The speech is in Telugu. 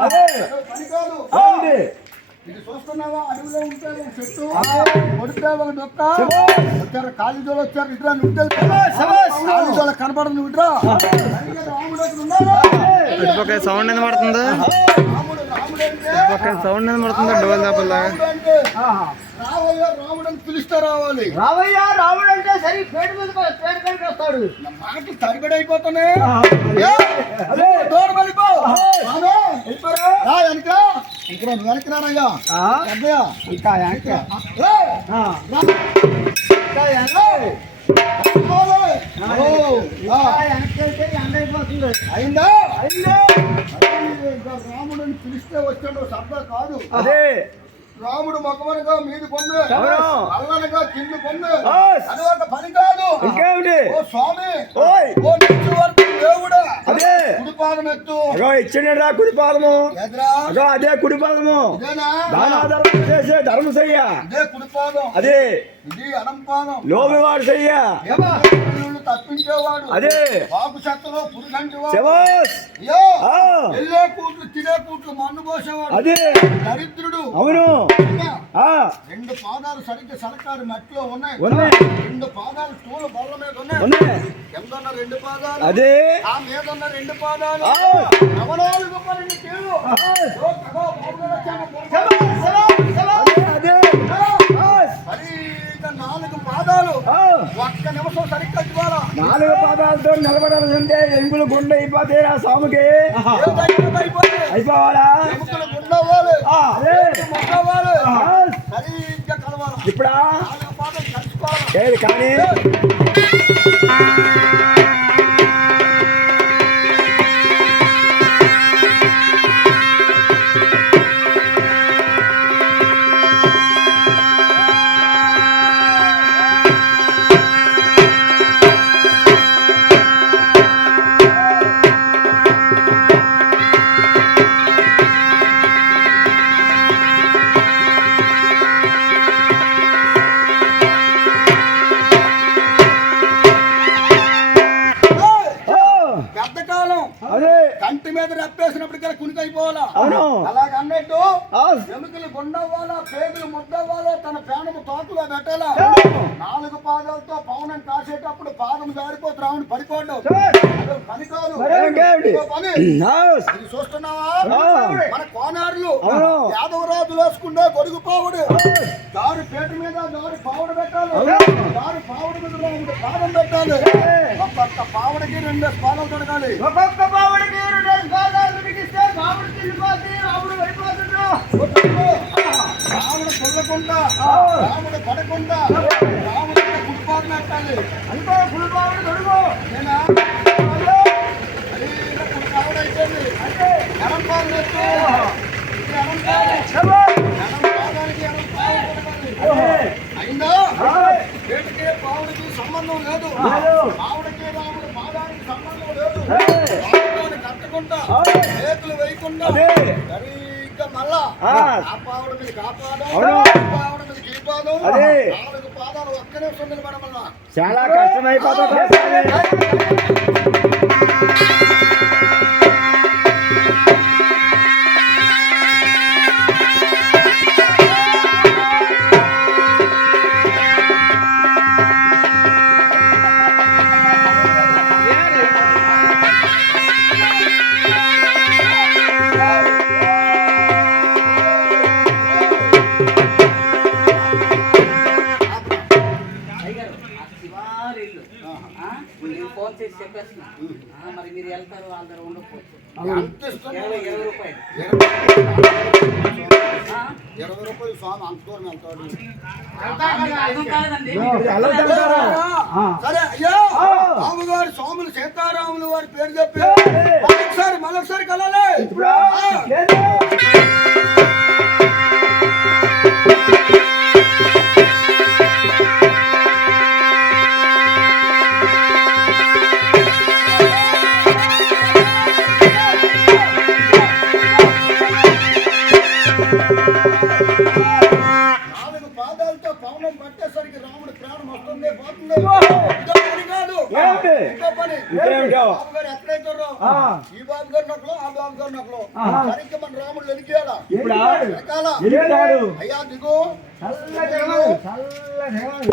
పని కాదు. ఇది చూస్తున్నావా, అడవిలో ఉంటే ఒక చెట్టు, కొడితే ఒక డొక్క, వచ్చారు కాళీజోలు వచ్చారు, ఇట్లా నువ్వు కాళీజోలు కనపడదు, నువ్వు ఇట్లా సౌండ్ ఎంత పడుతుందా, సౌండ్ ఎంత పడుతుందా డోల్ దాపల్లా. రావయ్యా రాముడు అని పిలిస్తే రావాలి. రావయ్యా రాముడు అంటే సరి పేరు మీద పేరు కలిగి వస్తాడు. నా మాటలు తడిబడి అయిపోతానే. దూరం వెళ్ళిపో. ఇక్కడ వెనక్కి రానయ్యా. ఇంకా అయిందా? రాముడిని పిలిస్తే వచ్చాడు శబ్దం కాదు. అదే రాముడు మగవనగా మీది పొందు, అల్లనగా కింది పొందు, అది ఒక పని కాదు. ఓ స్వామి, ఓ నిత్యవర్తి దేవుడా, అదే కుడిపాదం ఎత్తు. ఇచ్చిండ్రా కుడిపాదము, అదే కుడిపాదము, దానాధర్మం చేసే ధర్మ చెయ్య, అదే కుడిపాదం, అదే ఇది అనంపాదం, లోబివాడు చెయ్య, తప్పించేవాడు, అదే బాబు చెత్తలో పురుగంటివాడు, ఎల్లే కూట్లు తినే కూట్లు మన్ను పోసేవాడు, అదే దరిద్రుడు. అవును, రెండు పాదాలు సరిగ్గా సరకారు మట్టిలో ఉన్నాయి, రెండు పాదాలు తూల బల్ల మీద ఉన్నాయి, కిందన్న రెండు పాదాలు, అదే ఆ మీద ఉన్న రెండు పాదాలు, నవనాలు గొప్పలండి కేవు, సరిగ్గా నాలుగు పాదాలు, ఒక్క నిమిషం సరిగ్గా ఇవ్వాలా. నాలుగు పాదాలతో నిలబడాలంటే ఎముకలు గుండె అయిపోతే ఆ స్వామికి అయిపోవాలా, ఉండవాలి సరిగ్గా కలవాలి. ఇప్పుడా నాలుగు పాదాలు కలుసుకోవాలి కానీ కంటి మీద రెప్పేసినప్పటికీ కునికైపోవాలా. అలాగ అన్నట్టు ఎముకలు గుండవ్వాలా, పేగులు ముద్దవ్వాలా, తన ప్రాణము తోకలో పెట్టాలా. నాలుగు పాదాలతో పవనం కాసేటప్పుడు పాదం జారిపోతే రావుని పడిపోవడం పని కాదు. ఇది చూస్తున్నావా, మన కోనారులు యాదవరాజులు వేసుకుంటే గొడుగు పావుడు, దారి పేట మీద దారి పావుడు పెట్టాలి, దారి పావుడు మీద రాముడు పాదం పెట్టాలి, ఒక్కొక్క పావుడికి 2 పాదాలు తొడగాలి, ఒక్కొక్క పావుడికి 2 పాదాలు తొడిగిస్తే రాముడు తిరిగిపోతే రాముడు పడిపోతున్నాడు. రాముడు తొల్లకుండా, రాముడు పడకుండా, రాముడు కుడిపాదం పెట్టాలి. అంతా కుడిపావుడు తొడుగు కుడిపావుడైపోయింది అంటే ఎడంపాదం ఎత్తు, అయిందా? పేటకే పావుడికి సంబంధం లేదు, పావుడికి రాముడు పాదానికి సంబంధం లేదు. కట్టకుండా చేతులు వేయకుండా సరిగ్గా మళ్ళా ఆ పావుడి మీద కాపాడు, పావుడి మీద కీపాదు, 4 పాదాలు ఒక్కనే సుందరి పడమల్లా చాలా కష్టమైపోతుంది. మరి మీరు వెళ్తారు, అందరూ ఉండకపోవచ్చు. 20 రూపాయలు స్వామి అంటుకోని వెళ్తాడు. సరే అయ్యా, రాముగారు స్వాములు సీతారాములు వారి పేరు చెప్పి మళ్ళొకసారి కలాలి. పాదాలతో పవనం పట్టేసరికి రాముడు ప్రాణం వస్తుంది పోతుంది. కాదు ఏమిటి? ఇంకో పని ఇంకేమిటో? బాబు గారు ఎక్కడైతారో ఆ. ఈ బాబు గారు నొక్కలో ఆ బాబు గారు నొక్కలో ఆహా. సరిగ్గా మన రాముడు వెలికేయాలా ఇప్పుడా? వెనకాల ఎలిగాడు. అయ్యా దిగు చల్ల జగన్ చల్ల జగన్